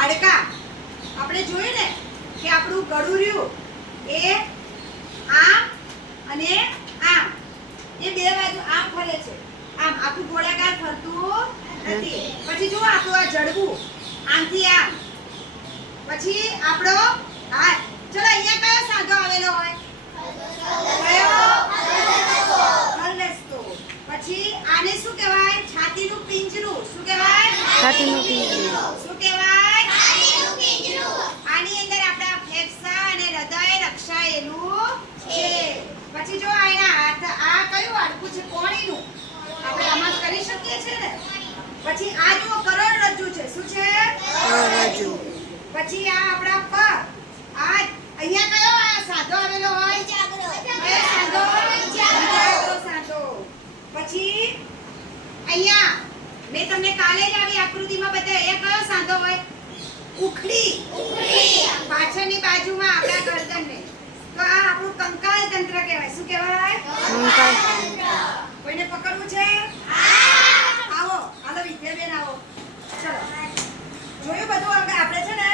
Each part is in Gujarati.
હાડકા આપણે જોયું ને કે આપણું ગળું રહ્યું એ આમ અને આમ એ બે બાજુ આમ ફરે છે આમ આખું ગોળાકાર ફરતું નથી પછી જુઓ આપણું આ જડબું આમથી આમ પછી આપણો હાથ ચલો અહીંયા કયો સાંધો આવેલો હોય હલનસ્તો પછી આને શું કહેવાય છાતીનું પિંજરું શું કહેવાય છાતીનું પિંજરું શું કહેવાય છાતીનું પિંજરું આની અંદર આપણા ફેફસા અને હૃદય રક્ષાયેલું છે પછી જો આના હાથ આ કયું હાડકું છે કોણીનું આપણે આમાં કરી શકીએ છીએ ને પછી આ જો કરોડરજ્જુ છે શું છે કરોડરજ્જુ પછી આ આપણા પગ આ અહીંયા કયો આ સાંધો આવેલો હોય કયો સાંધો સાંધો પછી અહીંયા મેં તમને કાલે જ આવી આકૃતિમાં બતાવ્યું એ કયો સાંધો હોય ઉખડી પાછળની બાજુમાં આપણા ગરદનને તો આ આપણું કંકાલ તંત્ર કહેવાય શું કહેવાય કંકાલ કોઈને પકડવું છે આવો હાલો વિદ્યાબેન આવો ચલો જોયું બધું આપણે છે ને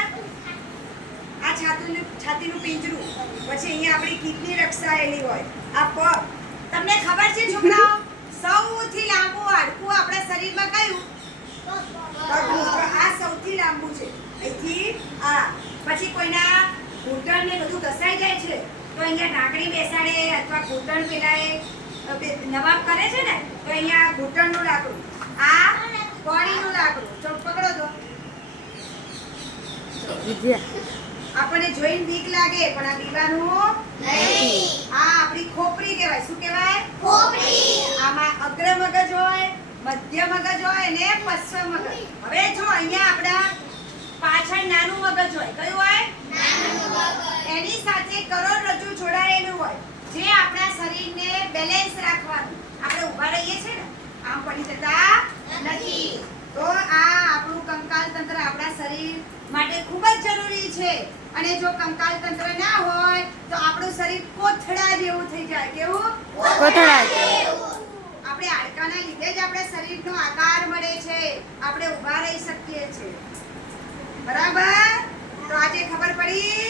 આ છાતીનું પિંજરું પછી અહીંયા આપણી કિડની રક્ષાયેલી હોય આ પગ તમને ખબર છે છોકરાઓ સૌથી લાંબુ હાડકું આપણા શરીરમાં કયું આ સૌથી લાંબુ છે અહીંથી આ પછી કોઈના ઘૂંટણ ને બધું ઘસાઈ જાય છે તો અહીંયા ઢાંકણી બેસાડે અથવા ઘૂંટણ પેલા નવાબ કરે છે ને તો અહીંયા ઘૂંટણનું લાકડું આ કોણીનું લાકડું તો પકડો તો વિદ્યા આપણને જોઈને બીક લાગે પણ આ બીવાનું નહીં આ આપણી ખોપરી કહેવાય શું કહેવાય ખોપરી આમાં અગ્ર મગજ હોય મધ્ય મગજ હોય અને પશ્વ મગજ હવે જો અહીંયા આપણા પાછળ નાનું મગજ હોય કયું હોય નાનું મગજ એની સાથે કરોડરજ્જુ જોડાયેલું હોય જે આપણા શરીરને બેલેન્સ રાખવાનું આપણે ઊભા રહીએ છીએ ને આમ પડી જતા નથી તો આ આપણું કંકાલ તંત્ર આપણા શરીર માટે ખૂબ જ જરૂરી છે અને જો કંકાલ તંત્ર ના હોય તો આપણું શરીર કોથળા જેવું થઈ જાય કેવું કોથળા જેવું આપણે હાડકાના લીધે જ આપણે શરીરનો આકાર મળે છે આપણે ઊભા રહી શકીએ છીએ બરાબર તો આજે ખબર પડી